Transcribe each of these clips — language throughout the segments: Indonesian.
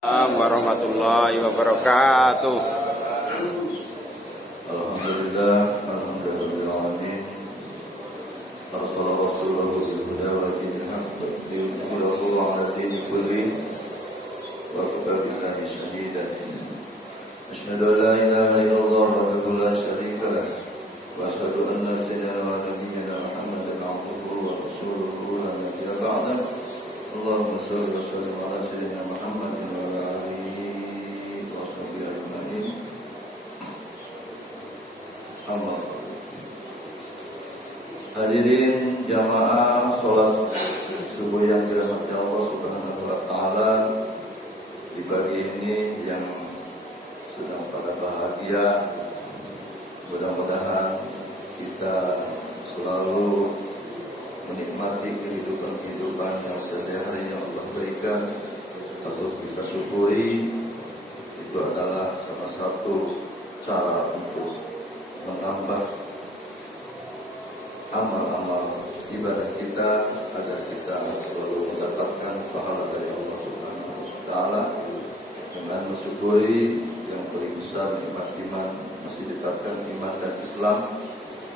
Assalamualaikum warahmatullahi wabarakatuh. Alhamdulillah, alhamdulillahirrahmanirrahim. Rasulullah sallallahu alaihi wasallam. Asyhadu an la ilaha illallah wahdahu la syarika lah wa asyhadu anna sayyidina wa nabiyyana Muhammadan abduhu wa rasuluhu la nabiyya ba'da. Allahumma shalli wa sallim ala sayyidina Muhammadin wa ala alihi wa sahbihi ajma'in. Amma hadirin jamaah salat subuh yang dirahmati Allah Subhanahu wa taala, di pagi ini yang sedang pada bahagia, mudah-mudahan kita selalu menikmati kehidupan yang sehari-hari yang Allah berikan. Kalau kita syukuri, itu adalah salah satu cara untuk menambah amal-amal ibadah kita agar kita selalu mendapatkan pahala dari Allah Subhanahu wa taala. Dengan mensyukuri yang paling besar nikmat iman, masih didapatkan iman dan Islam,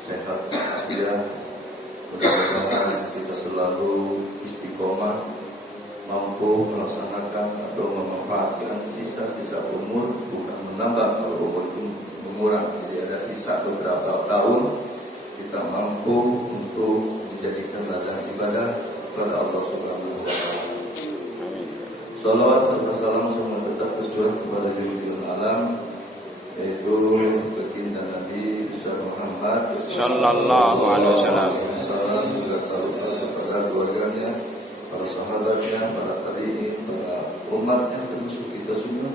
sehat walafiat. Mudah-mudahan kita selalu istiqomah, mampu melaksanakan atau memanfaatkan sisa-sisa umur, bukan menambah kalau umur itu mengurang. Jadi ada sisa beberapa tahun, kita mampu untuk menjadikan ladang ibadah kepada Allah Subhanahu wa taala. Salawat serta salam semua tetap tercurah kepada Junjungan Alam, yaitu baginda Nabi besar Muhammad Sallallahu alaihi wasallam. Salam juga salutan kepada keluarganya, para sahabatnya, para tabi'in, para umatnya, termasuk kita semua.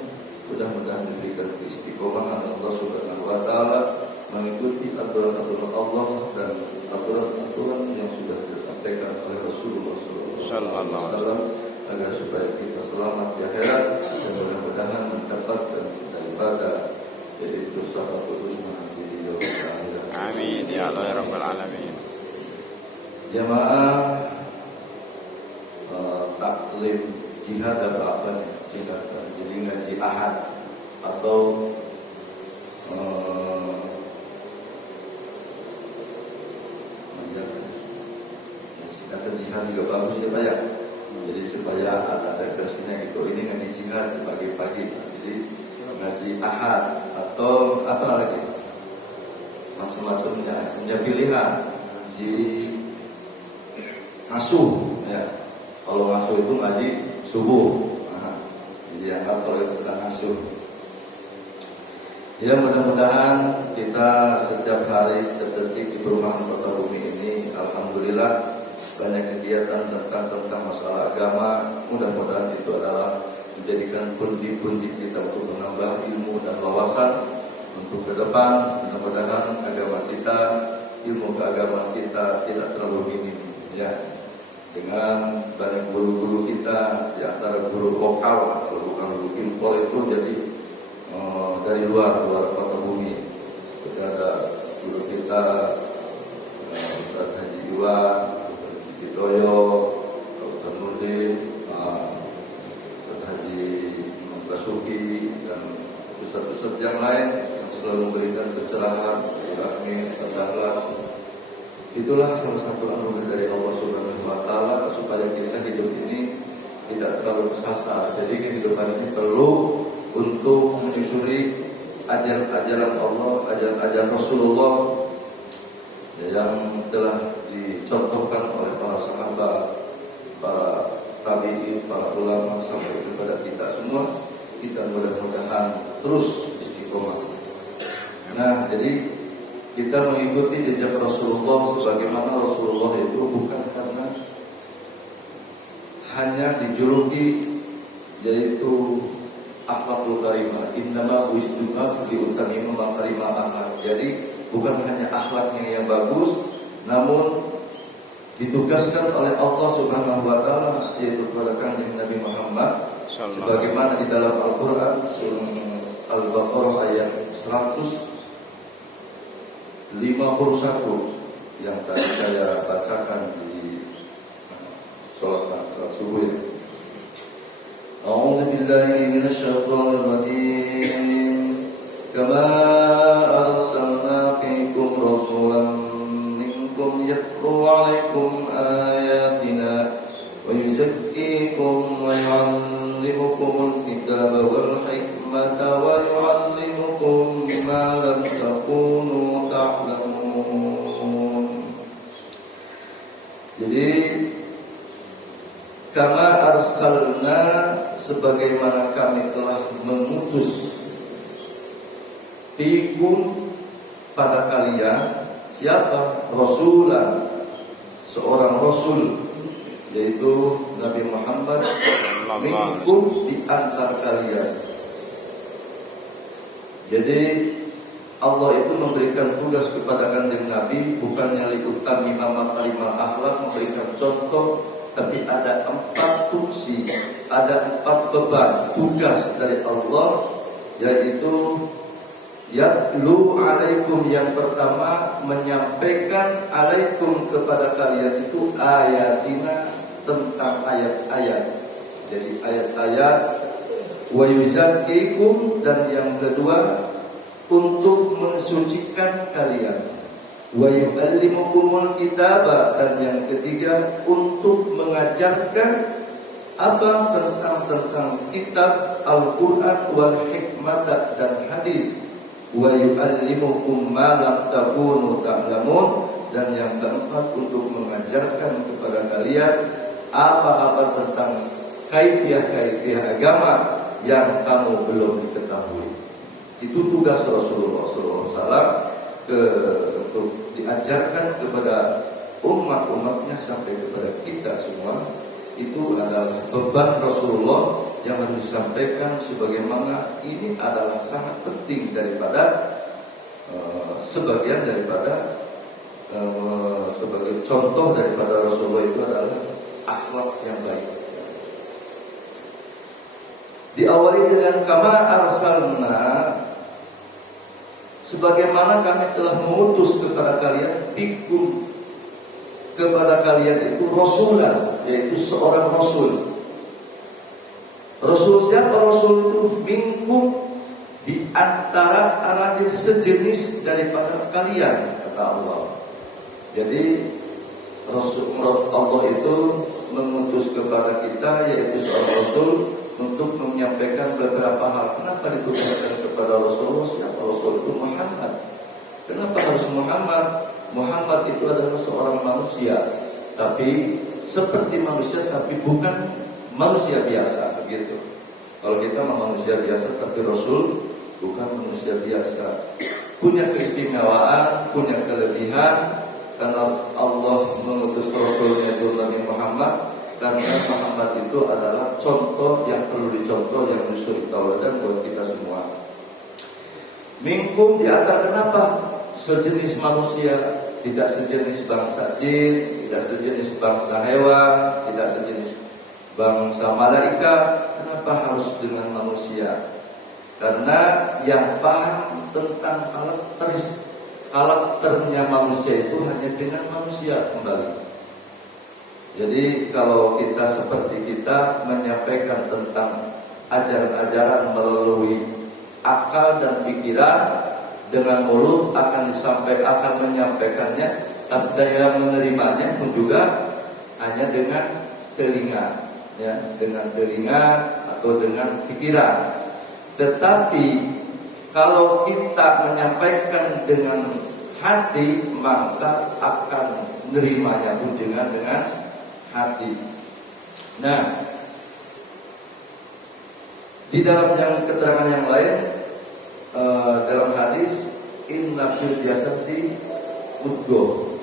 Mudah-mudahan diberikan keistiqomahan Allah Subhanahu wa taala mengikuti aturan-aturan Allah dan aturan-aturan yang sudah disampaikan oleh Rasulullah sallallahu alaihi wasallam, agar supaya kita selamat di akhirat dan mudah-mudahan mendapatkan daripada yaitu syafaat husna di yaumil akhir. Amin ya Allah ya rabbal alamin. Jamaah taklim jihad atau apa singkatan, jadi ngaji ahad atau singkatan jihad juga bagus ya Pak ya. Jadi supaya ada referensinya gitu. Ini ngaji jihad di pagi-pagi. Jadi ngaji ahad atau apa lagi? Macam-macamnya. Punya pilihan. Ngaji ngasuh ya. Kalau ngasuh itu ngaji subuh. Nah, jadi anggap kalau yang sedang ngasuh. Ya, mudah-mudahan kita setiap hari, setiap detik di perumahan Kota Bumi ini, alhamdulillah banyak kegiatan tentang masalah agama. Mudah-mudahan itu adalah menjadikan pundi-pundi kita untuk menambah ilmu dan wawasan untuk ke depan. Mudah-mudahan agama kita, ilmu keagamaan kita tidak terlalu minim ya. Dengan banyak guru-guru kita, di antara guru lokal, kalau bukan guru impor itu jadi dari luar Kota Bumi. Seperti ada guru kita Ustaz Haji Iwan, Doyo, Dr. Nurdin, Ustaz Haji Basuki, dan ustaz-ustaz yang lain yang selalu memberikan pencerahan, yakni tentang. Itulah salah satu anugerah dari Allah Subhanahu wa taala supaya kita hidup ini tidak terlalu kesasar. Jadi kehidupan ini perlu untuk menyusuri ajaran Allah, ajaran Rasulullah yang telah dicontohkan oleh para sahabat, para tabi'in, para ulama sampai kepada kita semua. Kita mudah-mudahan terus istiqomah. Nah, jadi kita mengikuti jejak Rasulullah, sebagaimana Rasulullah itu bukan karena hanya dijuluki yaitu akhlakul karimah, innama bu'istuka liutammima makarimah akhlak. Jadi bukan hanya akhlaknya yang bagus, namun ditugaskan oleh Allah Subhanahu wa taala yaitu kepada kanjeng Nabi Muhammad sebagaimana di dalam Al-Qur'an surah Al-Baqarah ayat 151 yang tadi saya bacakan di sholat subuh. أعوذ بالله من الشيطان الرجيم كما أرسلنا فيكم رسولا منكم يتلو عليكم آياتنا ويزكيكم ويعلمكم الكتاب والحكمة ويعلمكم ما لم تكونوا تعلمون. Jadi kama arsalna, sebagaimana kami telah mengutus fikum pada kalian, siapa? Rasulan, seorang rasul, yaitu Nabi Muhammad, minkum, di antara kalian. Jadi Allah itu memberikan tugas kepada kanjeng Nabi bukannya liutami makarimul akhlak, memberikan contoh, tapi ada 4 fungsi, ada 4 beban tugas dari Allah, yaitu yatlu alaikum, yang pertama menyampaikan alaikum kepada kalian itu ayatina, tentang ayat-ayat, jadi ayat-ayat, wa yuzakkikum, dan yang kedua untuk mensucikan kalian, wa yu'allimukumul kitaba, dan yang ketiga untuk mengajarkan apa tentang kitab Al-Quran wal hikmah dan hadis, wa yu'allimukum ma lam takunu ta'lamun, dan yang keempat untuk mengajarkan kepada kalian apa-apa tentang kaifiah agama yang kamu belum diketahui. Itu tugas Rasulullah SAW untuk diajarkan kepada umat-umatnya sampai kepada kita semua. Itu adalah beban Rasulullah yang harus disampaikan, sebagaimana ini adalah sangat penting daripada sebagian daripada sebagai contoh daripada Rasulullah itu adalah akhlak yang baik. Diawali dengan kama arsalna, sebagaimana kami telah mengutus kepada kalian, fikum, kepada kalian itu rasulan, yaitu seorang rasul. Rasul siapa? Rasul itu minkum, di antara arahnya sejenis daripada kalian, kata Allah. Jadi Rasul Allah itu mengutus kepada kita, yaitu seorang rasul, untuk menyampaikan beberapa hal. Kenapa ditugaskan kepada Rasulullah? Siapa Rasul itu? Muhammad. Kenapa harus Muhammad? Muhammad itu adalah seorang manusia, tapi seperti manusia, tapi bukan manusia biasa, begitu. Kalau kita manusia biasa, tapi Rasul bukan manusia biasa. Punya keistimewaan, punya kelebihan, karena Allah mengutus Rasulnya itu Nabi Muhammad. Karena Muhammad itu adalah contoh yang perlu dicontoh, yang suri tauladan buat kita semua. Minkum, di antara, kenapa sejenis manusia, tidak sejenis bangsa jin, tidak sejenis bangsa hewan, tidak sejenis bangsa malaikat. Kenapa harus dengan manusia? Karena yang paham tentang karakternya manusia itu hanya dengan manusia kembali. Jadi kalau kita seperti kita menyampaikan tentang ajaran-ajaran melalui akal dan pikiran, dengan mulut akan menyampaikannya, tapi yang menerimanya pun juga hanya dengan telinga, ya, dengan telinga atau dengan pikiran. Tetapi kalau kita menyampaikan dengan hati, maka akan menerimanya pun dengan hati. Nah, di dalam yang keterangan yang lain, dalam hadis, inna fil jasadi mudghah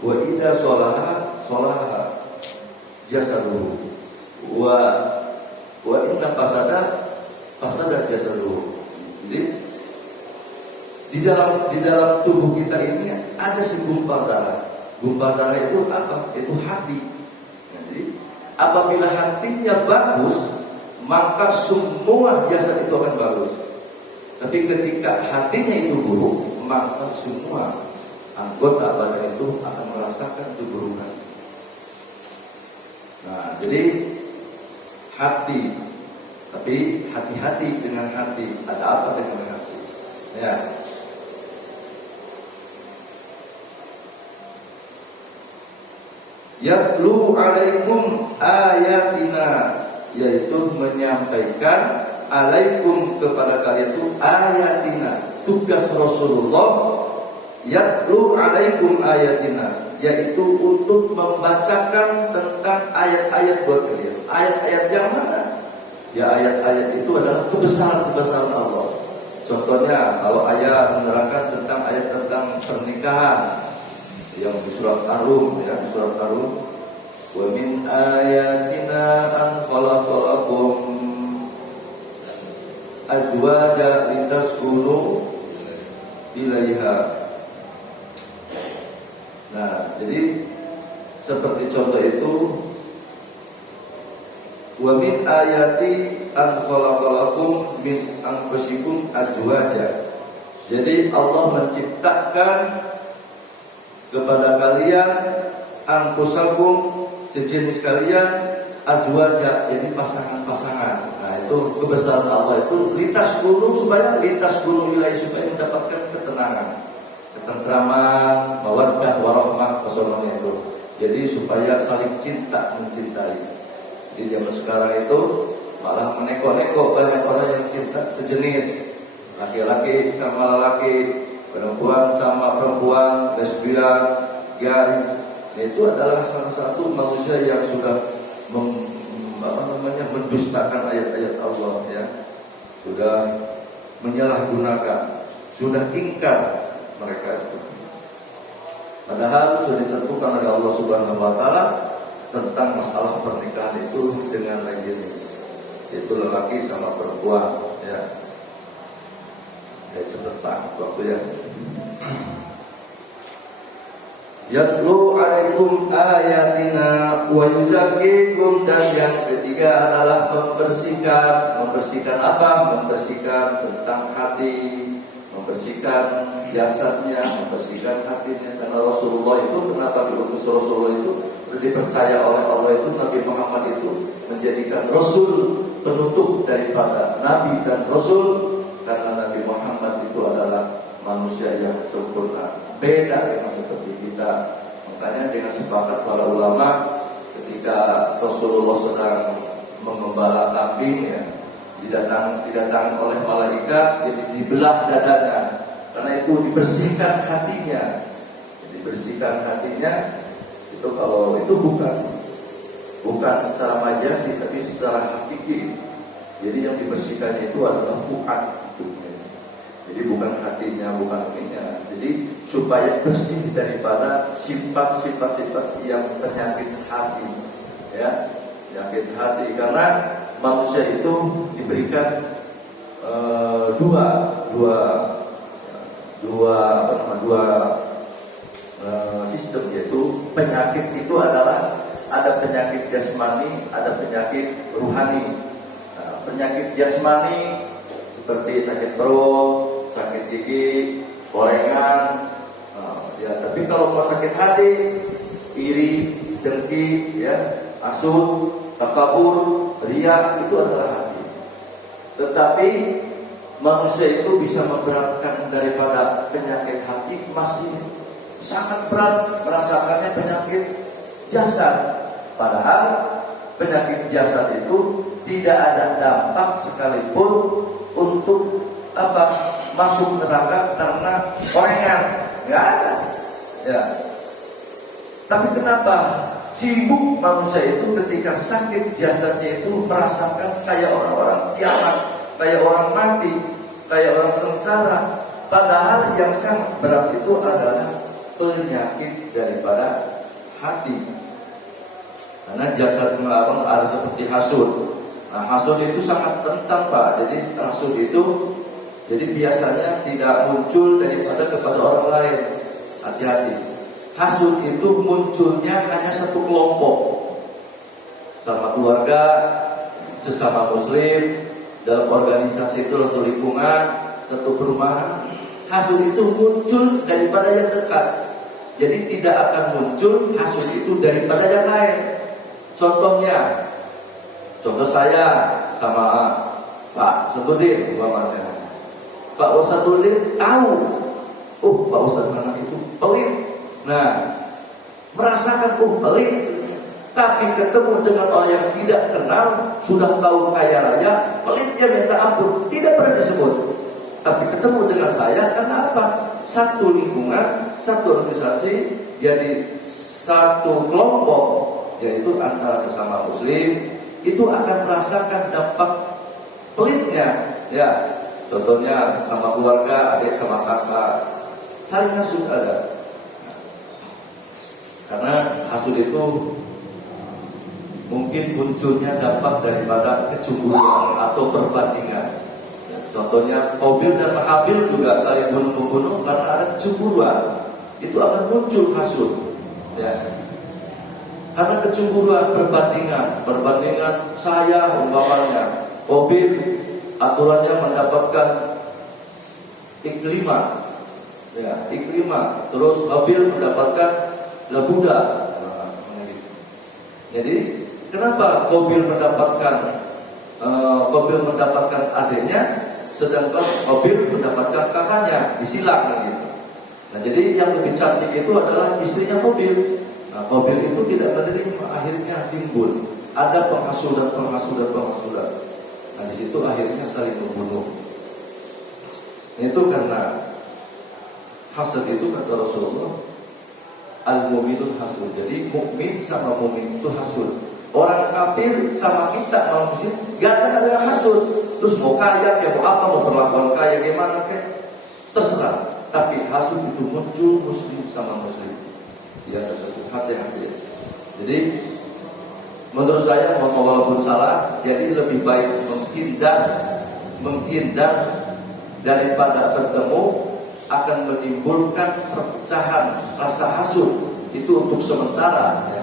wa idza sholaha jasaduhu wa inna fasada jasaduhu. Jadi di dalam tubuh kita ini ada segumpal darah. Gumpal darah itu apa? Itu hati. Nah, jadi apabila hatinya bagus, maka semua jasad itu akan bagus. Tapi ketika hatinya itu buruk, maka semua anggota badan itu akan merasakan keburukan. Nah, jadi hati. Tapi hati-hati dengan hati. Ada apa dengan hati? Ya. Yatlu alaikum ayatina, yaitu menyampaikan alaikum kepada kalian itu ayatina. Tugas Rasulullah yatlu alaikum ayatina, yaitu untuk membacakan tentang ayat-ayat buat kalian. Ayat-ayat yang mana? Ya ayat-ayat itu adalah kebesaran-kebesaran Allah. Contohnya kalau ayat menerangkan tentang ayat tentang pernikahan yang di surat Ar-Rum, ya, di surat Ar-Rum, wa min ayatina an khalaqakum azwaja litaskunu ilaiha. Nah, jadi seperti contoh itu, wa min ayati an khalaqakum min anfusikum azwaja. Jadi Allah menciptakan kepada kalian anfusakum, sejenis kalian, azwaja, jadi pasangan-pasangan. Nah, itu kebesaran Allah itu lintas gunung, supaya lintas gunung wilayah, supaya mendapatkan ketenangan, ketentraman, mawaddah warahmah, pasangannya itu. Jadi supaya saling cinta mencintai. Di zaman sekarang itu malah meneko-neko, banyak orang yang cinta sejenis, laki-laki sama laki, perempuan sama perempuan, lesbian, gay. Itu adalah salah satu manusia yang sudah mendustakan ayat-ayat Allah, ya. Sudah menyalahgunakan, sudah ingkar mereka itu. Padahal sudah ditentukan oleh Allah Subhanahu wa taala tentang masalah pernikahan itu dengan lain jenis, yaitu lelaki sama perempuan, ya. Cepetan waktu ya. Yatlu alaikum ayatina wa yuzakkikum, dan yang ketiga adalah membersihkan apa? Membersihkan tentang hati, membersihkan jasadnya, membersihkan hatinya. Karena Rasulullah itu, kenapa diutus Rasulullah itu, dipercaya oleh Allah itu, Nabi Muhammad itu menjadikan Rasul penutup daripada Nabi dan Rasul. Karena Nabi Muhammad itu adalah manusia yang sempurna, beda dengan seperti kita. Makanya dengan sepakat para ulama, ketika Rasulullah sedang mengembala kambing, ya, didatangi oleh malaikat, jadi dibelah dadanya. Karena itu dibersihkan hatinya. Dibersihkan hatinya itu, kalau itu bukan secara majasi, tapi secara hakiki. Jadi yang dibersihkan itu adalah fuad. Jadi bukan hatinya, bukan ininya. Jadi supaya bersih daripada sifat-sifat yang penyakit hati, ya, penyakit hati. Karena manusia itu diberikan dua sistem, yaitu penyakit itu adalah ada penyakit jasmani, ada penyakit ruhani. Nah, penyakit jasmani seperti sakit perut, sakit gigi, gorengan, ya. Tapi kalau mau sakit hati, iri, dengki, ya, hasud, takabur, riya, itu adalah hati. Tetapi manusia itu bisa memberatkan daripada penyakit hati, masih sangat berat merasakannya penyakit jasad. Padahal penyakit jasad itu tidak ada dampak sekalipun untuk apa? Masuk neraka karena gorengan, nggak ada, ya. Tapi kenapa sibuk manusia itu ketika sakit jasadnya itu merasakan kayak orang-orang kiamat, kayak orang mati, kayak orang sengsara. Padahal yang sangat berat itu adalah penyakit daripada hati. Karena jasad melawan ada seperti hasud. Nah, hasud itu sangat rentan, Pak. Jadi hasud itu, jadi biasanya tidak muncul daripada kepada orang lain. Hati-hati. Hasud itu munculnya hanya satu kelompok, sama keluarga, sesama muslim, dalam organisasi itu, satu lingkungan, satu perumahan. Hasud itu muncul daripada yang dekat. Jadi tidak akan muncul hasud itu daripada yang lain. Contohnya Contoh saya sama Pak Sabudin umpamanya. Pak Sabudin tahu, oh Pak Ustadz Manan itu pelit. Nah, merasakan pelit. Tapi ketemu dengan orang yang tidak kenal, sudah tahu kaya raya, pelitnya minta ampun, tidak pernah disebut. Tapi ketemu dengan saya, karena apa? Satu lingkungan, satu organisasi, jadi satu kelompok, yaitu antara sesama muslim, itu akan merasakan dampak pelitnya. Ya, contohnya sama keluarga, adik sama kakak, saling hasud ada. Karena hasud itu mungkin munculnya dampak daripada kecemburuan atau perbandingan. Contohnya Qabil dan Habil juga saling bunuh-membunuh karena ada kecemburuan. Itu akan muncul hasud. Ya. Karena kecemburuan perbandingan saya umpamanya Qabil aturannya mendapatkan iklima, ya iklima. Terus Habil mendapatkan labuda. Jadi kenapa Qabil mendapatkan adiknya, sedangkan Qabil mendapatkan kakaknya, disilang gitu. Nah, jadi yang lebih cantik itu adalah istrinya Qabil. Nah, Qabil itu tidak menerima, akhirnya timbul ada penghasudan. Nah, di situ akhirnya saling membunuh. Itu karena hasad itu kata Rasulullah, al-mu'minun hasud. Jadi mukmin sama mukmin itu hasud. Orang kafir sama kita manusia gak akan ada yang hasud. Terus mau kaya, ya mau apa, mau perlakuan kaya gimana kayak terserah. Tapi hasud itu muncul muslim sama muslim. Ya sesuatu hati-hati. Jadi menurut saya walaupun salah, jadi lebih baik menghindar daripada bertemu akan menimbulkan perpecahan rasa hasud. Itu untuk sementara, ya.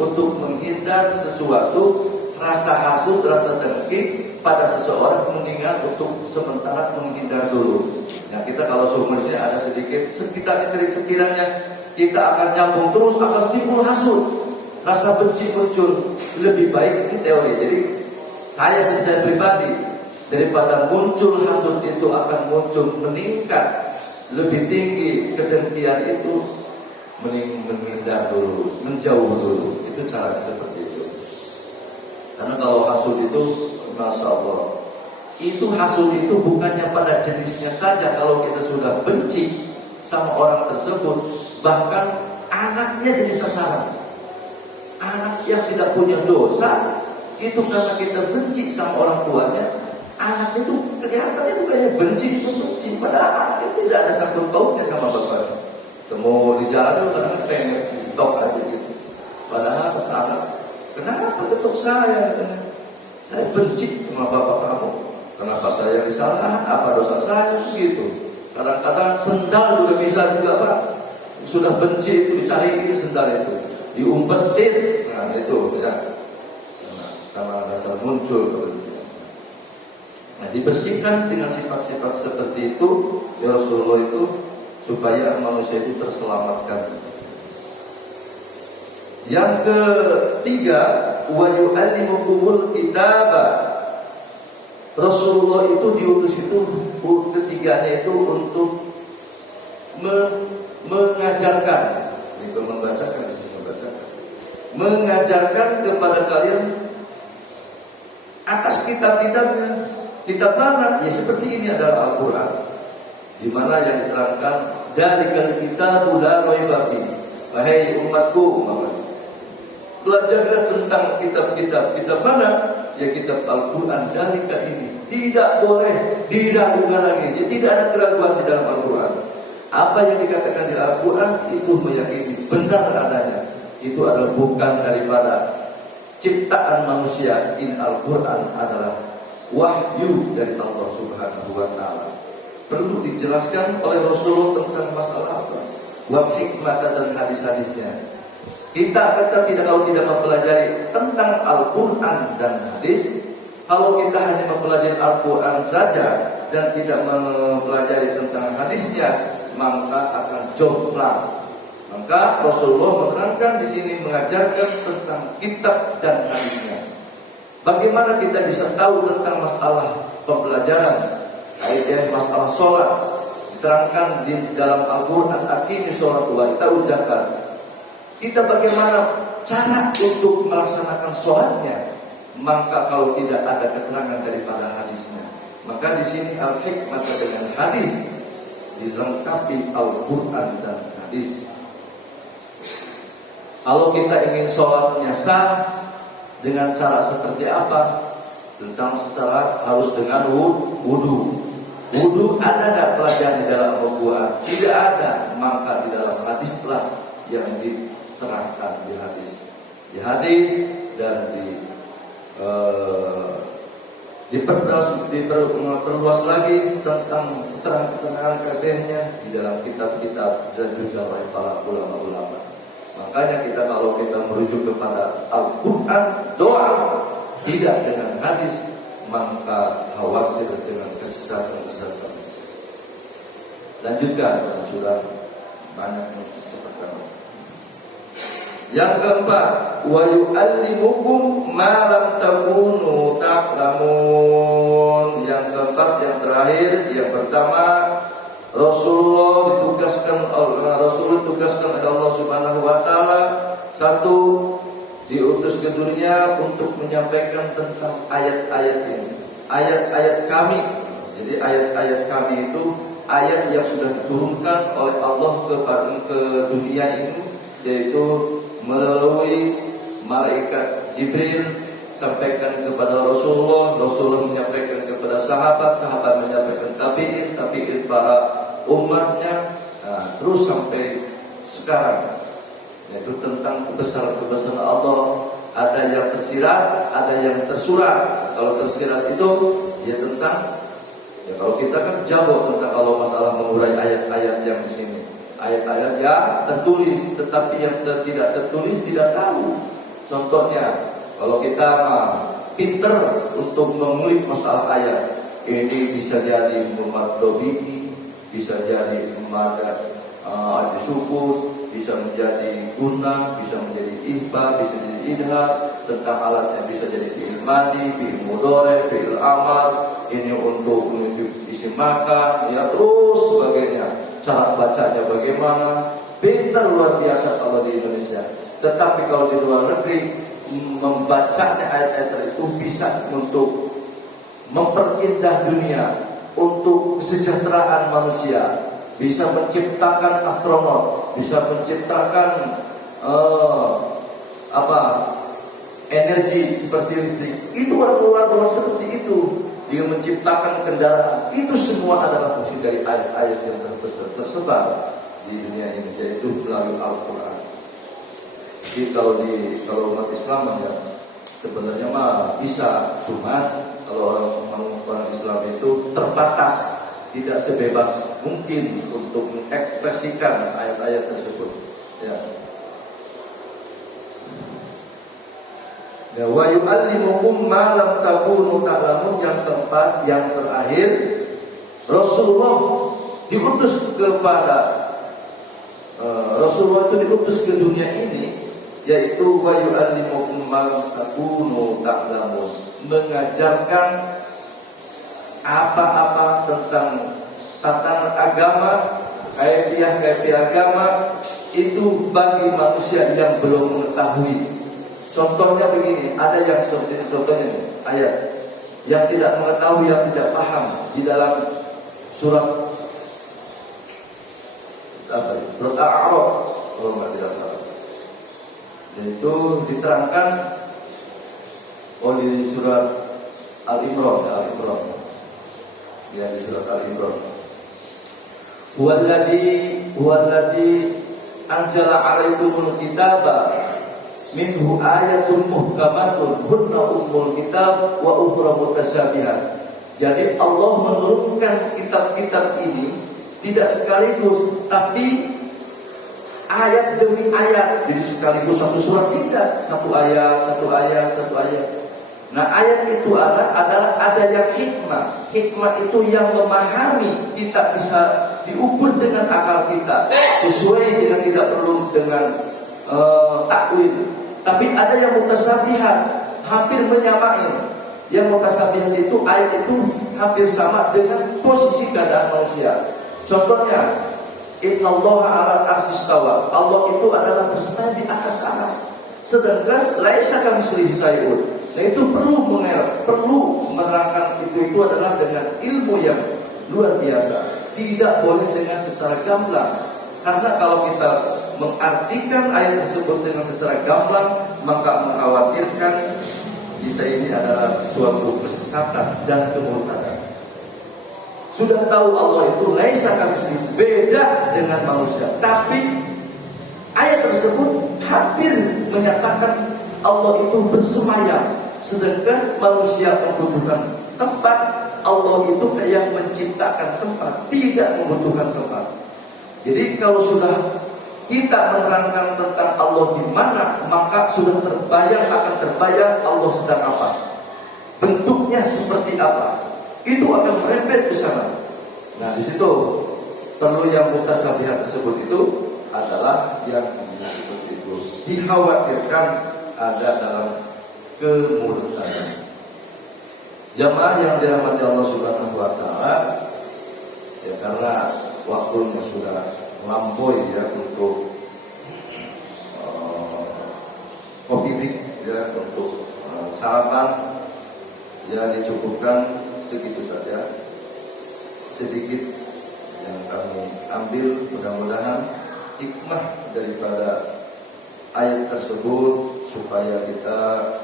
Untuk menghindar sesuatu rasa hasud, rasa dengki pada seseorang, mendingan untuk sementara menghindar dulu. Nah, kita kalau seumurnya ada sedikit sekiranya kita akan nyambung terus, akan timbul hasud, rasa benci muncul. Lebih baik ini teori. Jadi saya pribadi, daripada muncul hasud itu akan muncul meningkat lebih tinggi kedengkian itu, menghindar dulu, menjauh dulu. Itu cara seperti itu. Karena kalau hasud itu, masya Allah, itu hasud itu bukannya pada jenisnya saja. Kalau kita sudah benci sama orang tersebut, bahkan anaknya jadi sasaran. Anak yang tidak punya dosa itu karena kita benci sama orang tuanya, anak itu kelihatannya itu kayak benci, padahal itu tidak ada sangkut pautnya sama bapaknya. Temu di jalan itu kadang pengen ditok aja gitu. Padahal anak, kenapa ketuk saya? Saya benci sama bapak kamu. Kenapa saya disalah? Apa dosa saya? Gitu. Kadang-kadang sendal juga bisa juga Pak. Sudah benci itu dicari ini sendal itu, diumpetin. Nah itu ya. Sama dasar muncul kebencian. Nah, dibersihkan dengan sifat-sifat seperti itu ya Rasulullah itu, supaya manusia itu terselamatkan. Yang ketiga, wa yu'allimukumul kitaba. Rasulullah itu diutus itu ketiganya itu untuk mengajarkan, itu mengajarkan kepada kalian atas kitab-kitabnya. Kitab mana? Ya seperti ini adalah Al-Quran, di mana yang diterangkan dari kitab la raiba fi. Wahai umatku, belajarlah tentang kitab-kitab. Kitab mana? Ya kitab Al-Quran dari ini. Tidak boleh diragukan lagi. Jadi tidak ada keraguan di dalam Al-Quran. Apa yang dikatakan di Al-Quran itu meyakini benar adanya. Itu adalah bukan daripada ciptaan manusia. In Al-Quran adalah wahyu dari Allah Subhanahu wa Ta'ala. Perlu dijelaskan oleh Rasulullah tentang masalah apa? Wa hikmah dan hadis-hadisnya. Kita kalau tidak mempelajari tentang Al-Quran dan hadis, kalau kita hanya mempelajari Al-Quran saja dan tidak mempelajari tentang hadisnya, maka akan jomplang. Maka Rasulullah menerangkan di sini, mengajarkan tentang kitab dan hadisnya. Bagaimana kita bisa tahu tentang masalah pembelajaran, kaedah masalah sholat, diterangkan di dalam Al-Quran, aqimi sholat wa ita'uz zakat. Kita bagaimana cara untuk melaksanakan sholatnya? Maka kalau tidak ada keterangan daripada hadisnya, maka di sini al-hikmah dengan hadis dilengkapi Al-Quran dan hadis. Kalau kita ingin sholatnya sah, dengan cara seperti apa? Tentang secara harus dengan wudu. Wudu ada tidak pelajaran di dalam Al-Quran? Tidak ada. Maka di dalam hadislah yang diterangkan di hadis. Di hadis dan diperluas lagi tentang keterangan kaedah di dalam kitab-kitab dan juga oleh para ulama-ulama. Makanya kita kalau kita merujuk kepada Al-Quran, doa tidak dengan hadis, maka khawatir dengan kesesatan-kesesatan. Lanjutkan sudah banyak yang disebutkan. Yang keempat, wa yu'allimukum ma lam takunu ta'lamun. Yang keempat, yang terakhir, yang pertama, Rasulullah ditugaskan oleh Allah Subhanahu wa taala, satu, diutus ke dunia untuk menyampaikan tentang ayat-ayat ini. Ayat-ayat kami. Jadi ayat-ayat kami itu ayat yang sudah diturunkan oleh Allah ke dunia ini, yaitu melalui malaikat Jibril sampaikan kepada Rasulullah, Rasulullah menyampaikan kepada sahabat, sahabat menyampaikan tabi'in para umatnya, terus sampai sekarang, yaitu tentang kebesaran Allah. Ada yang tersirat, ada yang tersurat. Kalau tersirat itu ya tentang, ya kalau kita kan jauh tentang kalau masalah mengurai ayat-ayat yang di sini, ayat-ayat yang tertulis, tetapi yang tidak tertulis tidak tahu. Contohnya, kalau kita pinter untuk mengulik masalah ayat, ini bisa jadi Muhammad Dobiki, bisa jadi Muhammad Adi Syukur, bisa menjadi guna, bisa menjadi ihba, bisa menjadi idha. Tentang alatnya bisa jadi fi'il madi, fi'il mudhari, fi'il amar. Ini untuk menunjuk isim makan, ya terus sebagainya. Cara bacanya bagaimana? Pintar luar biasa kalau di Indonesia. Tetapi kalau di luar negeri, membacanya ayat-ayat itu bisa untuk memperindah dunia, untuk kesejahteraan manusia, bisa menciptakan astronot, bisa menciptakan energi seperti listrik. Itu orang-orang seperti itu, dia menciptakan kendaraan. Itu semua adalah fungsi dari ayat-ayat yang tersebar di dunia ini, yaitu melalui Al-Quran. Jadi kalau umat Islam ya sebenarnya bisa, cuma kalau orang Islam itu terbatas, tidak sebebas mungkin untuk mengekspresikan ayat-ayat tersebut. Ya. Ya, wa yu'allimukum ma lam takunu ta'lamun. Yang keempat, yang terakhir, Rasulullah diutus Rasulullah itu diutus ke dunia ini, yaitu wa yu'allimukum ma lam takunu ta'lamun, mengajarkan apa-apa tentang tatanan agama, kaifiah agama itu bagi manusia yang belum mengetahui. Contohnya begini, ada yang contohnya ini, ayat yang tidak mengetahui, yang tidak paham di dalam surat Al-A'raf, kalau tidak salah, yaitu diterangkan di surat Al-Imran, ya di surat Al-Imran. Huwallazi anzala 'alaikumul kitaba minhu ayatun muhkamatun hunna ummul kitab wa ukhra mutasyabihat. Jadi Allah menurunkan kitab-kitab ini tidak sekaligus, tapi ayat demi ayat. Jadi sekaligus satu surat tidak, satu ayat. Nah, ayat itu adalah ada yang hikmah. Hikmah itu yang memahami, tidak bisa diukur dengan akal kita, sesuai dengan, tidak perlu dengan takwil. Tapi ada yang mutasyabihat, hampir menyamai. Yang mutasabihat itu ayat itu hampir sama dengan posisi keadaan manusia. Contohnya, innallaha 'alal 'arsy istawa. Allah itu adalah bersama di atas aras. Sedangkan laisa kamitslihi syai'un. Nah itu perlu menerangkan itu adalah dengan ilmu yang luar biasa. Tidak boleh dengan secara gamblang. Karena kalau kita mengartikan ayat tersebut dengan secara gamblang, maka mengkhawatirkan kita ini adalah suatu kesesatan dan kemurtadan. Sudah tahu Allah itu laisa kamitslihi, beda dengan manusia. Tapi ayat tersebut hampir menyatakan Allah itu bersemayam, sedangkan manusia membutuhkan tempat. Allah itu yang menciptakan tempat, tidak membutuhkan tempat. Jadi kalau sudah kita menerangkan tentang Allah di mana, maka sudah akan terbayang Allah sedang apa, bentuknya seperti apa. Itu akan merembet ke sana. Nah di situ perlu yang mutasabihat tersebut itu adalah yang seperti itu dikhawatirkan ada dalam kemurtadan. Jamaah yang dirahmati Allah Subhanahu wa taala, ya karena waktunya sudah melampaui ya untuk kopi break ya, untuk sarapan ya, dicukupkan segitu saja sedikit yang kami ambil. Mudah-mudahan hikmah daripada ayat tersebut supaya kita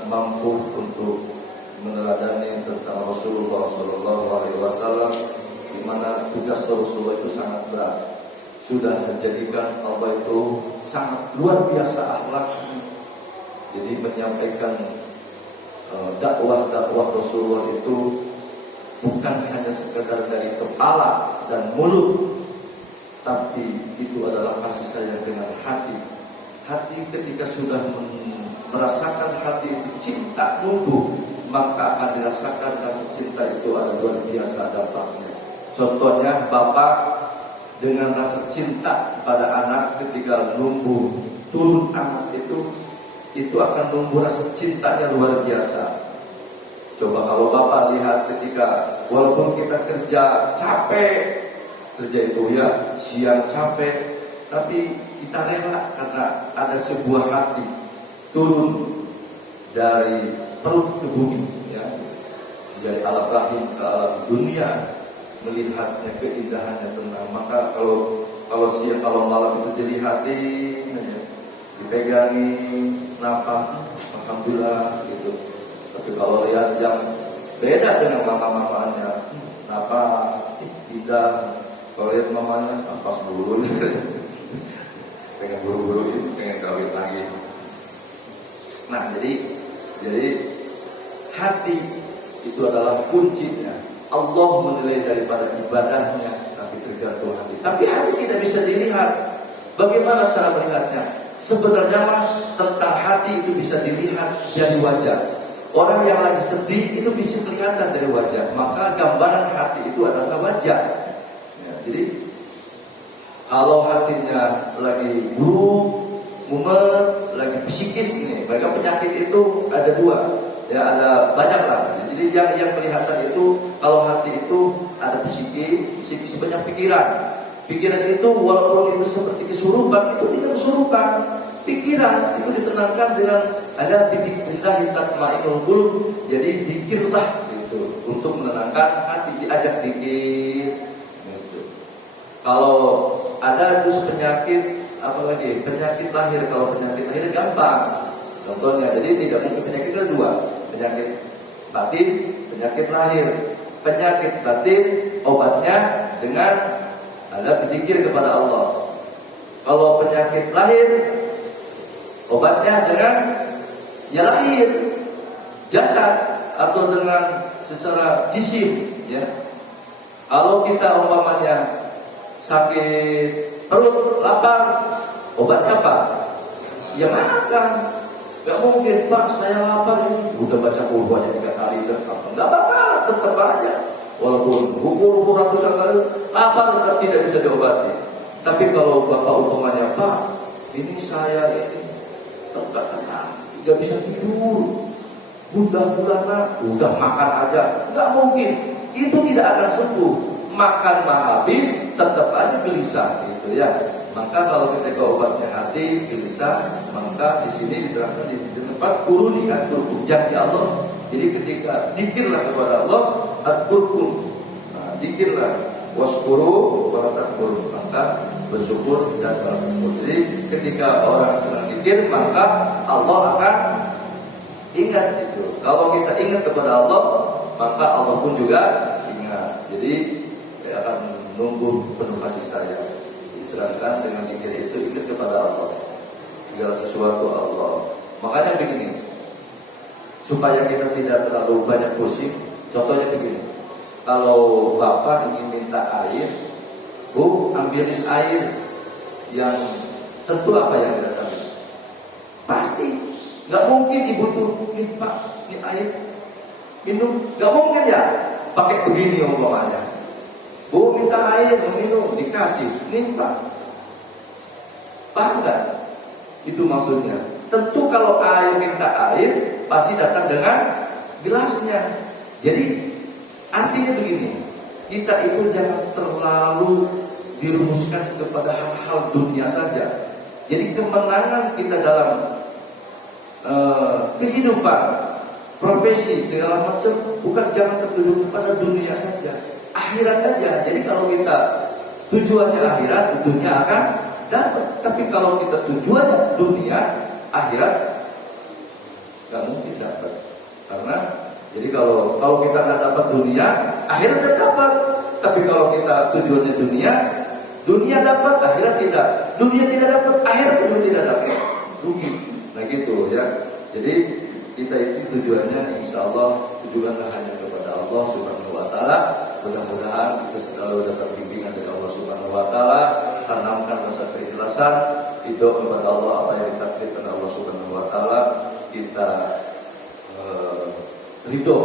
mampu untuk meneladani tentang Rasulullah SAW, di mana tugas Rasulullah itu sangat berat. Sudah menjadikan Allah itu sangat luar biasa akhlaknya. Jadi menyampaikan dakwah Rasulullah itu bukan hanya sekedar dari kepala dan mulut, tapi itu adalah kasih sayang dengan hati. Hati ketika sudah merasakan hati itu cinta tumbuh, maka akan dirasakan rasa cinta itu ada luar biasa dampaknya. Contohnya bapak dengan rasa cinta pada anak ketika numbuh turun anak itu akan numbuh rasa cintanya luar biasa. Coba kalau bapak lihat ketika walaupun kita kerja capek, kerja itu ya siang capek, tapi kita rela karena ada sebuah hati turun dari perut ke bumi ya, dari alam rahim ke alam dunia, melihatnya keindahannya tenang. Maka kalau siang kalau malam itu jadi hati ya, dipegangi nafas, alhamdulillah gitu. Tapi kalau lihat yang beda dengan mama-mamanya, nafas tidak, kalau lihat mamanya nafas dulu pengen buru-buru itu, pengen kawin lagi. Nah jadi hati itu adalah kuncinya. Allah menilai daripada ibadahnya, tapi tergantung hati. Tapi hati tidak bisa dilihat. Bagaimana cara melihatnya? Sebenarnya tentang hati itu bisa dilihat dari wajah. Orang yang lagi sedih itu bisa kelihatan dari wajah. Maka gambaran hati itu adalah wajah ya, jadi kalau hatinya lagi buruk, mumet, lagi psikis ini, maka penyakit itu ada dua, ya ada banyak lah. Jadi yang kelihatan itu kalau hati itu ada psikis banyak pikiran. Pikiran itu walaupun itu seperti kesurupan, itu tidak kesurupan. Pikiran itu ditenangkan dengan ada dzikrillah tatmainnul qulub. Jadi zikirlah itu untuk menenangkan hati, diajak zikir. Gitu. Kalau ada dus penyakit apa lagi? Penyakit lahir. Kalau penyakit lahir gampang. Contohnya, jadi tidak mungkin penyakit ada dua, penyakit batin, penyakit lahir. Penyakit batin obatnya dengan ada berzikir kepada Allah. Kalau penyakit lahir obatnya dengan ya lahir, jasad atau dengan secara jisim ya. Kalau kita umpamanya sakit perut, lapar, obatnya apa? Ya makan. Gak mungkin, Pak saya lapar ini udah baca Qur'an 3 kali dan gak apa-apa, tetap aja. Walaupun ukur ratusan kali lapar tetap tidak bisa diobati. Tapi kalau bapak umpamanya, Pak ini saya ini tetap tenang, gak bisa tidur, bulan-bulanan udah makan aja, nggak mungkin. Itu tidak akan sembuh. Makan mah habis, tetap aja gelisah gitu ya. Maka kalau ketika obatnya hati gelisah, maka di sini diterangkan di tempat turun diatur janji Allah. Jadi ketika zikirlah kepada Allah, aturkum, zikirlah waskuru wa takfur, maka bersyukur dan bersyukur. Jadi ketika orang sedang zikir, maka Allah akan ingat itu. Kalau kita ingat kepada Allah, maka Allah pun juga ingat. Jadi dia akan menunggu penuh kasih sayang. Diterangkan dengan zikir itu ingat kepada Allah, segala sesuatu Allah. Makanya begini, supaya kita tidak terlalu banyak pusing. Contohnya begini, kalau bapak ingin minta air, bu ambilin air yang tentu apa yang kita tahu. Pasti nggak mungkin ibu tuh nih pak, ini air minum, nggak mungkin ya pakai begini umpamanya. Bu minta air minum, dikasih, nih pak. Paham nggak? Itu maksudnya. Tentu kalau air minta air pasti datang dengan gelasnya. Jadi artinya begini, kita itu jangan terlalu dirumuskan kepada hal-hal dunia saja. Jadi kemenangan kita dalam kehidupan, profesi segala macam bukan jangan tertuju pada dunia saja, akhirat aja. Jadi kalau kita tujuannya akhirat, dunia akan dapat. Tapi kalau kita tujuannya dunia, akhirat nggak mungkin dapat. Karena jadi kalau kita nggak dapat dunia, akhirat tidak dapat. Tapi kalau kita tujuannya dunia dapat, akhirat tidak. Dunia tidak dapat, akhirat pun tidak dapat. Rugi. Nah gitu ya. Jadi kita itu tujuannya insya Allah tujuannya hanya kepada Allah Subhanahu Wa Taala. Mudah-mudahan kita selalu dapat bimbingan dari Allah Subhanahu Wa Taala. Tanamkan rasa keikhlasan, ridho kepada Allah apa yang ditakdirkan Allah Subhanahu Wa Taala. Kita ridho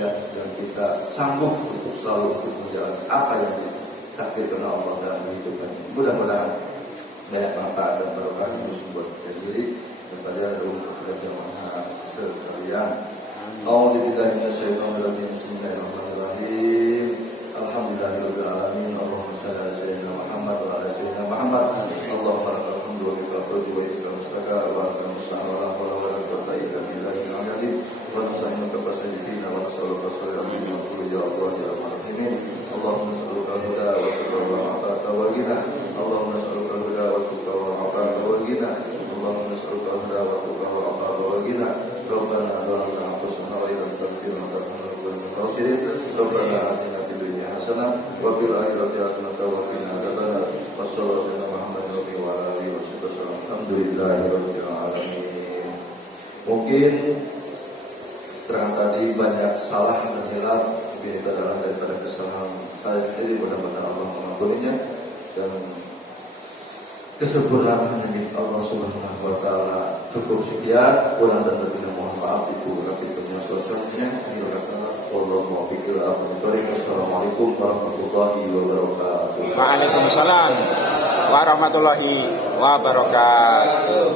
ya, dan kita sanggup untuk selalu untuk menjalani apa yang ditakdirkan Allah dalam kehidupan. Mudah-mudahan banyak manfaat dan barokah buat saya sendiri kepada untuk jamaah sekalian. A'udzubillahi minasyaitonir rajim. Bismillahirrahmanirrahim. Alhamdulillahirabbil alamin. Allahumma shalli ala sayyidina Muhammad wa ala sayyidina Muhammad. Allahumma lakal hamdu wa bikal hamdu wa ilaikal mustaka wa lakal musta'an wa la hawla wa la quwwata illa billahil aliyyil azim. Wa nasalluka fasajidina wa nasalluka fasajidina wa qul ya Allah ya Rahman. Allahumma nas'aluka al-huda wa tuqa wa al-'afata wa al-ghina. Allahumma nas'aluka al-huda wa tuqa wa al-'afata wa al-ghina. Allahumma nas'aluka al-huda wa tuqa wa al-'afata wa al-ghina. Rabbana zalamna anfusana wa illam taghfir lana wa tarhamna lanakunanna Rabbana atina fid dunya hasanah wa fil akhirati hasanah wa qina adzabannar. Wassallallahu ala Muhammadin wa ala alihi wasallam. Alhamdulillahirabbil alamin. Mungkin terang tadi banyak salah dan hilaf, ini adalah daripada kesalahan saya sendiri. Mudah-mudahan Allah mengampuninya dan kesempurnaan milik Allah Subhanahu Wa Taala. Cukup sekian, kurang dan lebih mohon maaf itu rapidnya selesainya. Assalamualaikum warahmatullahi wabarakatuh. Waalaikumsalam warahmatullahi wabarakatuh.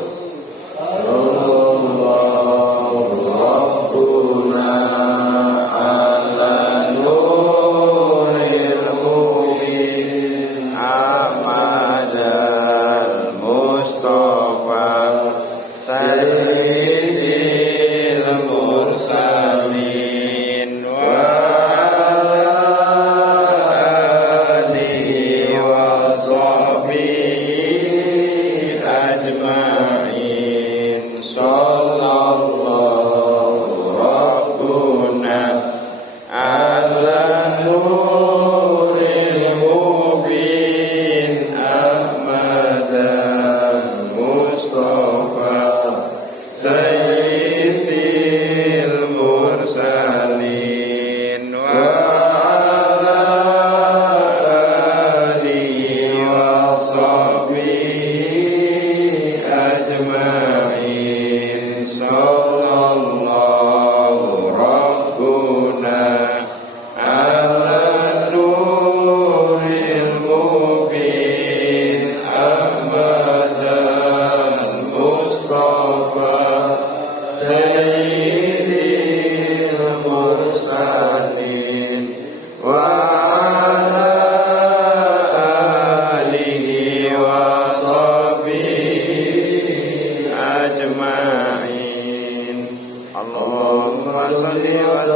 Ajma'in. Sallallahu alaihi wasallam.